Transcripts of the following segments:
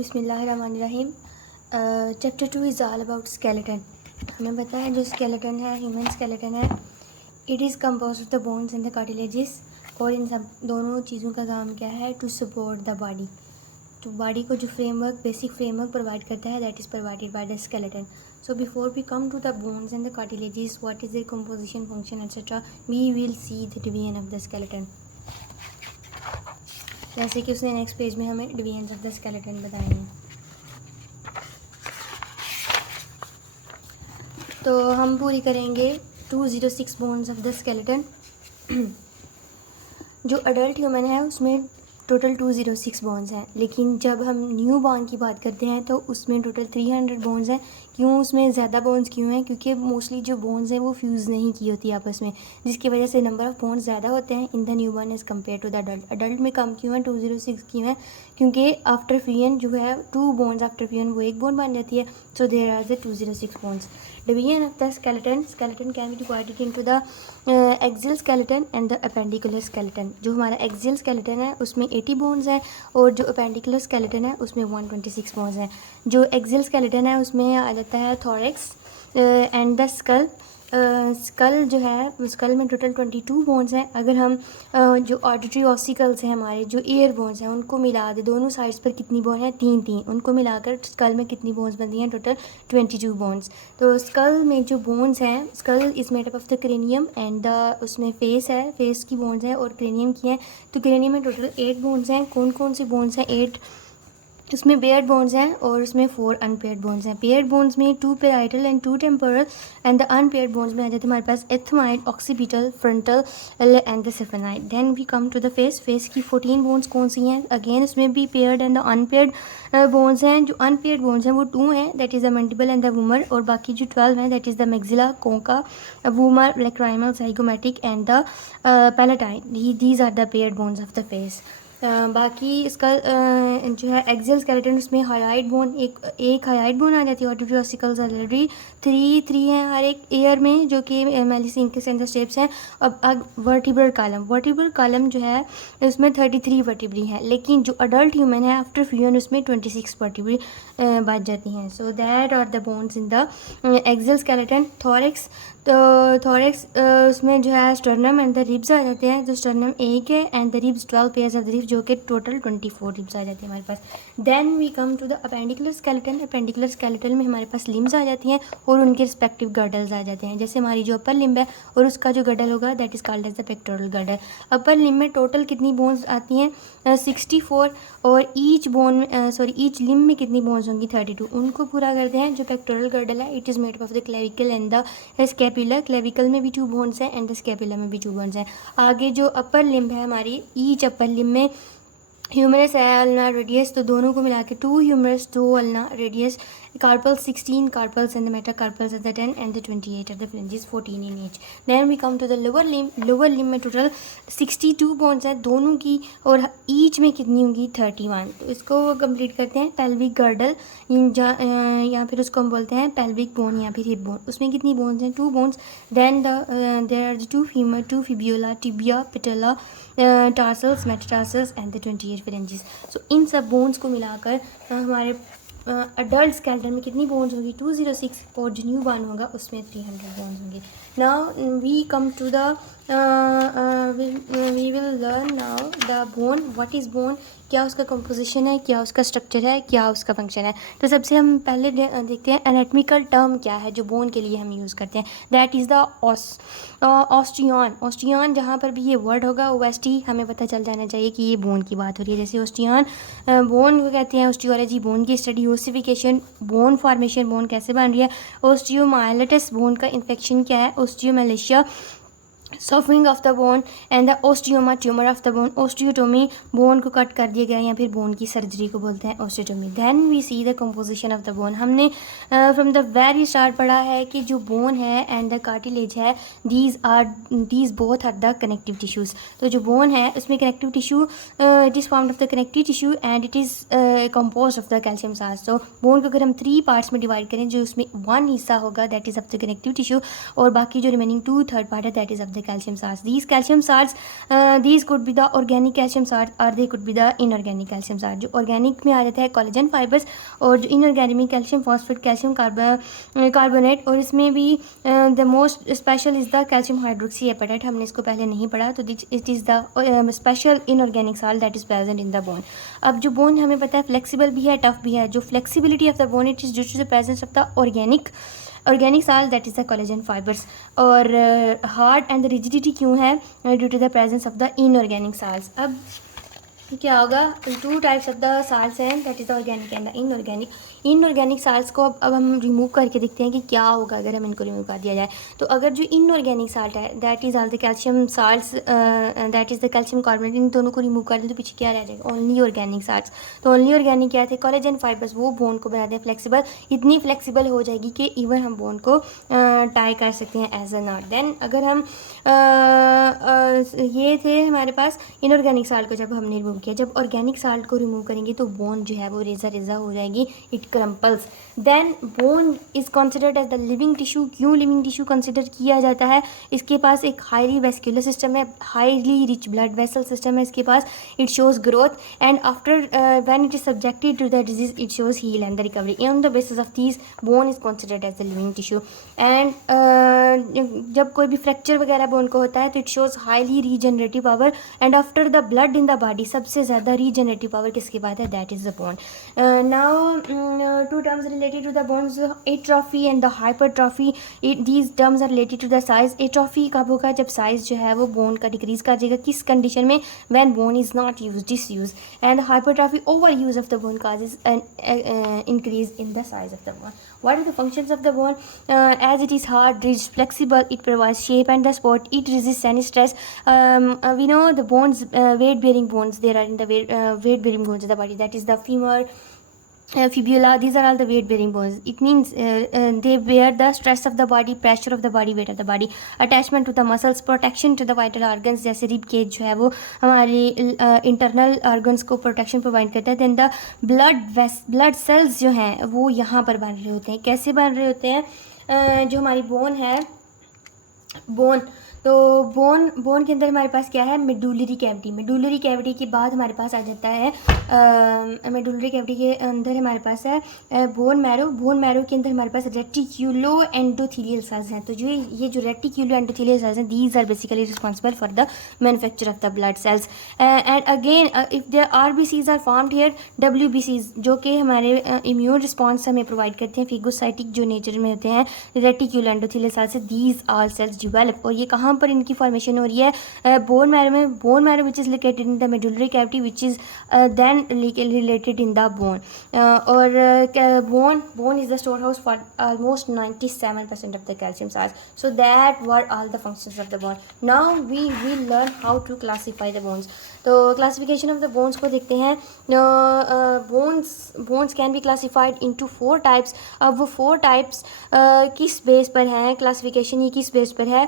बिस्मिल्लाहिर्रहमानिर्रहीम। Chapter 2 is all about skeleton. हमें पता है जो स्केलेटन है, ह्यूमन स्केलेटन है, it is compose of the bones and the cartilages. और इन सब दोनों चीज़ों का काम क्या है? To support the body. तो बॉडी को जो फ्रेमवर्क, बेसिक फ्रेमवर्क प्रोवाइड करता है, that is provided by the skeleton. So before we come to the bones and the cartilages, what is their composition, function, etc., we will see the division of the skeleton. जैसे कि उसने next page में हमें division of the skeleton बताए हैं। तो हम पूरी करेंगे 206 बोन्स ऑफ द स्केलेटन। जो अडल्ट ह्यूमन है उसमें टोटल 206 बोन्स हैं, लेकिन जब हम न्यू बॉर्न की बात करते हैं तो उसमें टोटल 300 बोन्स हैं। क्यों उसमें ज़्यादा बोन्स क्यों हैं? क्योंकि मोस्टली जो बोन्स हैं वो फ्यूज़ नहीं की होती आपस में, जिसकी वजह से नंबर ऑफ़ बोन्स ज़्यादा होते हैं in the newborn as compare to the adult. Adult में कम क्यों है? 206 क्यों है? क्योंकि आफ्टर फ्यूजन जो है 2 बोन्स आफ्टर फ्यूजन वो 1 बोन बन जाती है। So there are the 206 bones. Division of the skeleton can be divided into the axial skeleton and the appendicular skeleton. जो हमारा एक्सियल स्केलेटन है उसमें 80 बोन्स हैं और जो अपेंडिकुलर स्केलेटन है उसमें 126 बोन्स हैं। जो एक्सियल स्केलेटन है उसमें आ जाता है thorax and the skull. Skull जो है, स्कल में टोटल 22 बोन्स हैं। अगर हम जो ऑडिटरी ऑसिकल्स हैं हमारे, जो ईयर बोन्स हैं, उनको मिला दे, दोनों साइड्स पर कितनी बोन है? 3 उनको मिलाकर स्कल में कितनी बोन्स बनती हैं? Total 22 bones. तो स्कल में जो बोन्स हैं, skull is made up of the cranium and the उसमें फेस है, फेस की बोन्स हैं और क्रेनियम की हैं। तो क्रेनियम में टोटल 8 बोन्स हैं। कौन कौन सी बोन्स हैं? 8। उसमें पेयर्ड बोन्स हैं और उसमें 4 अनपेयर्ड बोन्स हैं। पेयर्ड बोन्स में 2 parietal and 2 temporal and the unpaired bones में आ जाते हैं हमारे पास ethmoid, occipital, frontal and the sphenoid. Then we come to the face. Face की 14 बोन्स कौन सी हैं? अगेन उसमें भी paired and the unpaired bones हैं। जो अनपेयर्ड बोन्स हैं वो 2 हैं, that is the mandible and the vomer. और बाकी जो 12 हैं that is the maxilla, concha, vomer, lacrimal, zygomatic and the palatine. These are the paired bones of the face. बाकी इसका जो है एक्सियल स्केलेटन, उसमें हाइड बोन, एक हाइड बोन आ जाती है। ऑडिटरी ऑसिकल्स ऑलरेडी 3 हैं हर एक ईयर में, जो कि मेलिसिंकस एंड द स्टेप्स हैं। अब वर्टिब्रल कॉलम जो है उसमें 33 वर्टिब्री हैं, लेकिन जो अडल्ट ह्यूमन है आफ्टर फ्यूजन उसमें 26 वर्टिब्री बच जाती हैं। So that are the bones in the axial skeleton. Thorax, तो थोरैक्स उसमें जो है स्टर्नम एंड द रिब्स आ जाते हैं। जो स्टर्नम 1 है and the ribs 12 pairs of the ribs, जो कि टोटल 24 रिब्स आ जाती हैं हमारे पास। Then we come to the appendicular skeleton. Appendicular skeleton में हमारे पास लिम्स आ जाती हैं और उनके रिस्पेक्टिव गर्डल्स आ जाते हैं। जैसे हमारी जो अपर लिम्ब है और उसका जो गर्डल होगा that is called as the pectoral girdle. Upper limb में टोटल कितनी बोन्स आती हैं? 64। और ईच लिम्ब में कितनी बोन्स होंगी? 32। उनको पूरा करते हैं। जो पेक्टोरल गर्डल है it is made of the clavicle and the scapula. Clavicle में भी 2 बोन्स हैं एंड द स्कैपुला में भी 2 बोन्स हैं। आगे जो अपर लिम्ब है हमारी, ईच अपर लिम्ब में ह्यूमरस है, अल्ना रेडियस, तो दोनों को मिला के 2 humerus 2 ulna radius, carpals 16, carpals and the metacarpals at the 10 and the 28 at the fringes, 14 in each. Then we come to the lower limb में टोटल 62 बोन्स हैं दोनों की, और ईच में कितनी होंगी? 31। तो इसको कंप्लीट करते हैं। पेल्विक गर्डल या फिर उसको हम बोलते हैं पेल्विक बोन या फिर हिप बोन। उसमें कितनी बोन्स हैं? 2 bones. Then there are 2 femur, 2 fibula, tibia, patella, tarsals, metatarsals and the 28 phalanges. So इन सब बोन्स को मिलाकर हमारे अडल्ट स्केलेटन में कितनी बोन्स होगी? 206। और जो न्यू बॉर्न होगा उसमें 300 बोन्स होंगे। Now we come to the we will learn now the bone. What is bone? क्या उसका कंपोजिशन है, क्या उसका स्ट्रक्चर है, क्या उसका फंक्शन है। तो सबसे हम पहले देखते हैं एनाटॉमिकल टर्म क्या है जो बोन के लिए हम यूज़ करते हैं। That is the osteon. Osteon जहाँ पर भी ये वर्ड होगा ओएसटी, हमें पता चल जाना चाहिए कि ये बोन की बात हो रही है। जैसे ऑस्टियन बोन को कहते हैं, ऑस्टियोलॉजी बोन की study, ossification bone formation, bone कैसे बन रही है, ओस्टियोमाइलिटिस बोन का इन्फेक्शन क्या है, osteomalacia softening of the bone and the osteoma tumour of the bone. Osteotomy bone को कट कर दिया गया या फिर बोन की सर्जरी को बोलते हैं osteotomy. Then we see the composition of the bone. हमने फ्रॉम द वेरी स्टार्ट पढ़ा है कि जो बोन है एंड द कार्टिलेज है, these both are the connective tissues. तो जो बोन है उसमें connective tissue, it is formed of the connective tissue and it is compose of the calcium salt. तो बोन को अगर हम 3 पार्ट्स में डिवाइड करें, जो उसमें 1 हिस्सा होगा that is of the connective tissue और बाकी जो रिमेनिंग 2/3 पार्ट है that is of the calcium salts. These calcium salts, these could be the organic calcium salts or they could be the inorganic calcium salts. जो organic में आ जाता है collagen fibers और जो inorganic में calcium phosphate, calcium carbonate, और इसमें भी the most special is the calcium hydroxyapatite. हमने इसको पहले नहीं पढ़ा, तो it is the special inorganic salt that is present in the bone. अब जो bone हमें पता है flexible भी है, tough भी है. जो flexibility of the bone, it is due to the presence of the organic salt, that is the collagen fibers. और hard and the rigidity क्यों है? Due to the presence of the inorganic salts. अब क्या होगा? Two types of the salts हैं, that is the organic and the inorganic salts को अब हम रिमूव करके देखते हैं कि क्या होगा अगर हम इनको रिमूव कर दिया जाए. तो अगर जो इनऑर्गेनिक साल्ट है, that is all the calcium salts, that is the calcium carbonate, इन दोनों को रिमूव कर दें तो पीछे क्या रह जाएगा? Only organic salts. तो ओनली ऑर्गेनिक क्या थे? Collagen fibres. वो बोन को बनाते हैं फ्लेक्सिबल, इतनी फ्लेक्सिबल हो जाएगी कि इवन हम बोन को टाई कर सकते हैं एज अ नॉट. देन अगर हम ये थे हमारे पास इनऑर्गेनिक साल्ट को जब हमने रिमूव किया, जब ऑर्गेनिक साल्ट को रिमूव करेंगे तो बोन जो है वो रेजा हो जाएगी, it crumples. Then bone is considered as the living tissue. क्यों लिविंग टिश्यू कंसिडर किया जाता है? इसके पास एक हाईली वेस्कुलर सिस्टम है, highly rich blood vessel system है इसके पास. It shows growth and after when it is subjected to the disease it shows heal and the recovery. On the basis of these bone is considered as the living tissue. And जब कोई भी fracture वगैरह bone को होता है तो it shows highly regenerative power. And after the blood in the body सबसे ज़्यादा रीजनरेटिव पावर किसके पास है? That is the bone. Now two terms related to the bones, atrophy and the hypertrophy. These terms are related to the size. Atrophy कब होगा? जब size जो है वो बोन का डिक्रीज कर जाएगा. किस कंडीशन में? When bone is not use, disuse. And hypertrophy, over use of the bone causes an increase in the size of the bone. What are the functions of the bone? As it is hard, rigid, flexible, it provides shape and the support. It resists any stress. We know the bones, weight-bearing bones. There are in the weight-bearing bones of the body. That is the femur, fibula. These are all the weight-bearing bones. It means they bear the stress of the body, pressure of the body, weight of the body, attachment to the muscles, protection to the vital organs. जैसे rib cage जो है वो हमारी internal organs को protection provide करता है. Then the blood sales जो हैं वो यहाँ पर बन रहे होते हैं. कैसे बन रहे होते हैं? जो हमारी बोन है, तो बोन के अंदर हमारे पास क्या है? Medullary cavity. मेडुलरी कैविटी के बाद हमारे पास आ जाता है मेडुलरी कैविटी के अंदर हमारे पास है बोन मैरो के अंदर हमारे पास रेटिक्यूलो एंडोथेलियल सेल्स हैं. तो जो ये जो रेटिक्यूलो एंडोथेलियल सेल्स हैं, these are basically responsible for the manufacture of the blood cells. And again if there RBCs are formed here, डब्ल्यूबीसीज जो कि हमारे इम्यून रिस्पॉन्स हमें प्रोवाइड करते हैं, फिगोसाइटिक जो नेचर में होते हैं रेटिक्यूलो एंडोथेलियल सेल्स से. These all cells develop. और ये कहाँ पर इनकी फॉर्मेशन हो रही है? बोन मैरो में. Bone marrow which is located in the medullary cavity which is then related in the bone. और bone is the store house for almost 97% of the calcium salts. So that were all the functions of the bone. Now we will learn how to classify the bones. तो classification of the bones को देखते हैं. Bones can be classified into 4 types. अब वो 4 types किस base पर हैं? Classification ये किस बेस पर है?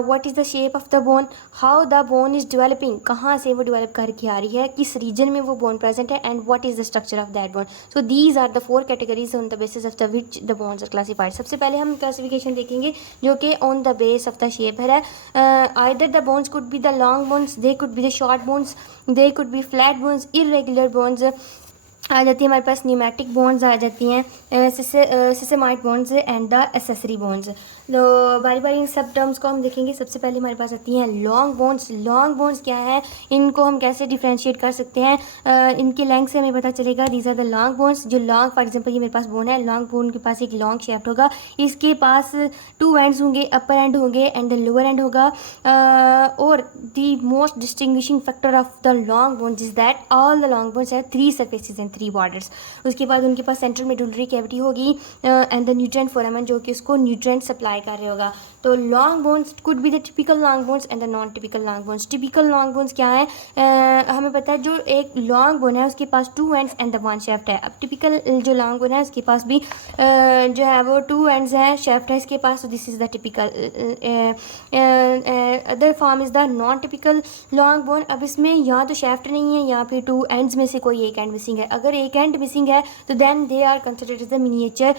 What is the shape of the bone, how the bone is developing, कहाँ से वो डेवलप करके आ रही है, किस रीजन में वो बोन प्रेजेंट है, and what is the structure of that bone. So these are the 4 categories on the basis of the which the bones are classified. सबसे पहले हम क्लासिफिकेशन देखेंगे जो कि on the base of the shape है. Either the bones could be the long bones, they could be the short bones, they could be flat bones, irregular bones आ जाती है हमारे पास, न्यूमेटिक बोन्स आ जाती हैं, sesamoid bones and the accessory bones. तो बारी बारी इन सब टर्म्स को हम देखेंगे. सबसे पहले हमारे पास आती हैं लॉन्ग बोन्स. लॉन्ग बोन्स क्या है? इनको हम कैसे डिफ्रेंशिएट कर सकते हैं? इनकी लेंथ से हमें पता चलेगा. These are the long bones. जो लॉन्ग, फॉर एग्जांपल ये मेरे पास बोन है, लॉन्ग बोन के पास एक लॉन्ग शेफ्ट होगा, इसके पास 2 एंड्स होंगे, अपर एंड होंगे एंड द लोअर एंड होगा. और the most distinguishing factor of the long bones is that all the long bones have 3 surfaces and 3 borders. उसके बाद उनके पास सेंट्रल मेडुलरी कैविटी होगी एंड द न्यूट्रिएंट फोरामेन जो कि उसको न्यूट्रिएंट सप्लाई कर रहे होगा. तो long bones could be the typical long bones and the non typical long bones. Typical long bones क्या है? हमें पता है जो एक लॉन्ग बोन है उसके पास 2 एंड्स एंड द 1 शेफ्ट है. अब टिपिकल जो लॉन्ग बोन है उसके पास भी जो है वो 2 एंड्स हैं, शेफ्ट है इसके पास. तो this is the typical. Other form is the non typical long bone. अब इसमें या तो शेफ्ट नहीं है या फिर 2 एंड्स में से कोई एक एंड मिसिंग है. अगर अगर एक एंड मिसिंग है तो then they are considered as the miniature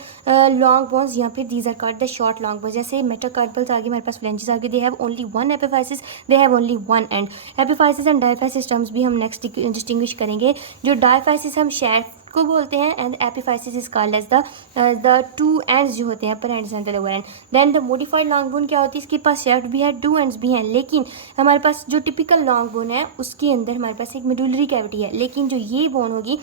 long bones या फिर these are called the short long bones. जैसे मेटाकार्पल्स आगे, हमारे पास फ्लेंजेस आगे, they have only one epiphysis, they have only one end. Epiphysis and diaphysis terms भी हम next distinguish करेंगे। जो डायफाइसिस हम शैफ्ट को बोलते हैं and epiphysis is called as the two ends जो होते हैं, upper ends and the lower end. Then the modified long bone क्या होती है, इसके पास शैफ्ट भी है, टू एंड्स भी हैं, लेकिन हमारे पास जो टिपिकल लॉन्ग बोन है उसके अंदर हमारे पास एक मेडुलरी कैविटी है। लेकिन जो ये बोन होगी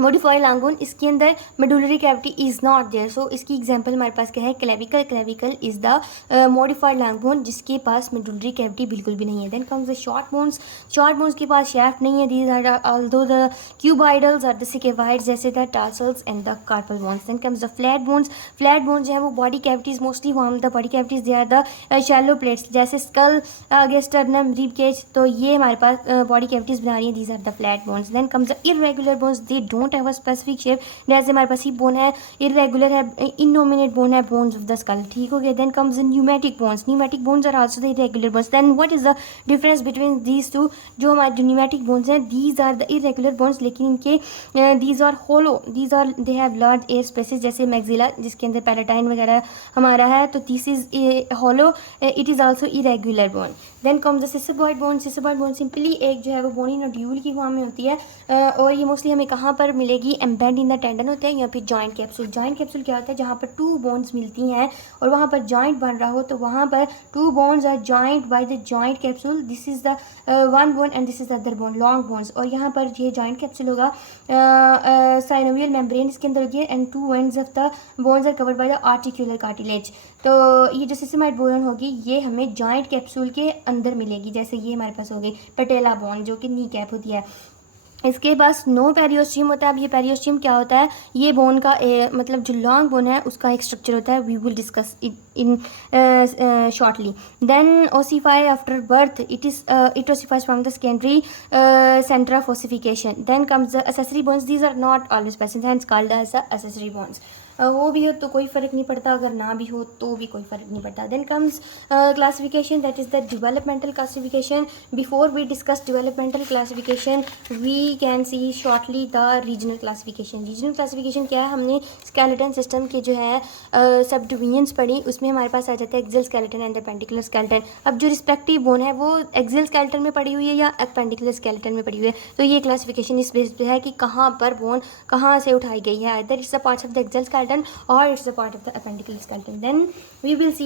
मॉडिफाइड लॉन्ग बोन, इसके अंदर medullary cavity is not there. So इसकी एग्जांपल हमारे पास क्या है, clavicle. Clavicle is the modified long bone जिसके पास मेडुलरी कैविटी बिल्कुल भी नहीं है। Then comes the short bones. Short bones के पास शैफ्ट नहीं है, these are although the cuboidals और द सिकेवाइड्स जैसे the tarsals and the carpal bones. Then comes the flat bones. Flat bones जो है वो body cavities mostly form the body cavities, they are the shallow plates जैसे skull, आगे sternum, rib cage, तो ये हमारे पास बॉडी कैविटीज बना रही है, these are the flat bones. Then comes the irregular bones, they don't have a specific shape. जैसे हमारे पास ही बोन है, इरेगुलर है, इनोमिनेट बोन है, बोन्स ऑफ द स्कल, ठीक हो गया। Then comes the pneumatic bones. Pneumatic bones are also the irregular bones. Then what is the difference between these two, जो हमारे जो न्यूमेटिक बोन्स हैं these are the irregular bones, लेकिन इनके these are hollow, these are they have large air spaces, जैसे maxilla जिसके अंदर palatine वगैरह हमारा है, तो this is hollow, it is also irregular bone. Then comes the sesamoid bone. Sesamoid bone simply एक जो है वो बोनी नोड्यूल की फॉर्म में होती है और ये मोस्टली हमें कहाँ पर मिलेगी, एम्बेड इन द टेंडन होते हैं या फिर जॉइंट कैप्सूल। जॉइंट कैप्सूल क्या होता है, जहाँ पर टू बोन्स मिलती हैं और वहाँ पर जॉइंट बन रहा हो, तो वहाँ पर two bones are joint by the joint capsule, this is the one bone and this is the other bone, long bones. और यहाँ पर ये जॉइंट कैप्सूल होगा, साइनोवियल मेम्ब्रेन इसके अंदर होती है and two ends of the bones are covered by the articular cartilage. तो ये जो सिस्टमाइड बोन होगी ये हमें जॉइंट कैप्सूल के अंदर मिलेगी, जैसे ये हमारे पास हो गई पेटेला बोन जो कि नी कैप होती है। इसके पास नो पेरियोस्टियम होता है। अब ये पेरियोस्टियम क्या होता है, ये बोन का मतलब जो लॉन्ग बोन है उसका एक स्ट्रक्चर होता है, we will discuss in shortly. Then ossify after birth, it ossifies from the secondary centre of ossification. Then comes the accessory bones, these are not always present, hence called as accessory bones. हो भी हो तो कोई फ़र्क नहीं पड़ता, अगर ना भी हो तो भी कोई फ़र्क नहीं पड़ता। Then comes classification, that is the developmental classification. Before we discuss developmental classification we can see shortly the regional classification. Regional classification क्या है, हमने स्केलेटन सिस्टम के जो है सब डिवीजन्स पढ़ी, उसमें हमारे पास आ जाता है axial skeleton and appendicular skeleton. अब जो रिस्पेक्टिव बोन है वो एक्सियल स्केलेटन में पड़ी हुई है या एपेंडिकुलर स्केलेटन में पड़ी हुई है, तो ये क्लासिफिकेशन इस बेस पे है कि कहाँ पर बोन कहाँ से उठाई गई है, either it's a part of the axial skeleton or it's a part of the appendicular skeleton. Then we will see